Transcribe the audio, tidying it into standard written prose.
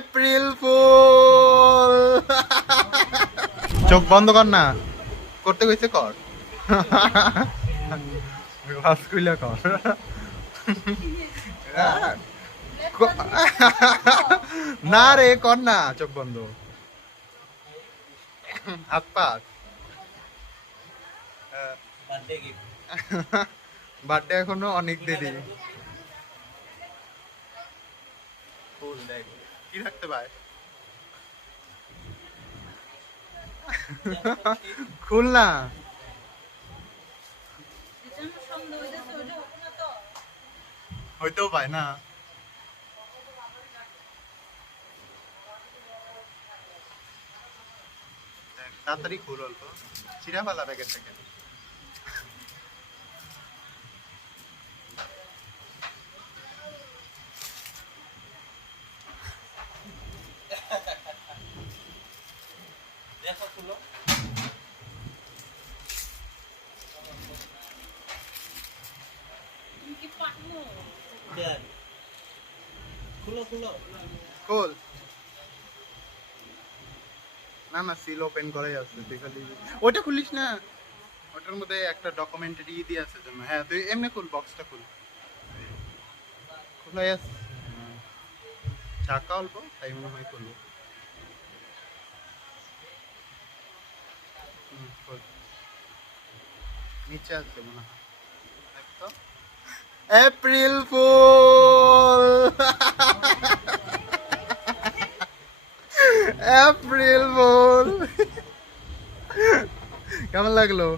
April fool. চোখ বন্ধ কর না, করতে কইছে কর। খুলে কর। না রে, কর না, চোখ বন্ধ, হাত পা। বার্থডে এখনো অনেক দেরি। ফুল দেখ কি রাখতে পায়। খুল না। হইতেও পায় না। তাড়াতাড়ি খুল, অল্প চিরা পালা প্যাকেট থেকে। খোল না না, সিল ওপেন করাই আছে, তুই খালি ওটা খুলিস না। ওটার মধ্যে একটা ডকুমেন্টারি দিয়ে আছে জন্য। হ্যাঁ তুই এমনি খুল, বক্সটা খুল। খোলাই আছে, চাকা অল্প, তাই মনে হয় খুলবো। খোল, নিচে আছে মনে হয়, দেখ তো। April fool. April fool. কেমন লাগলো?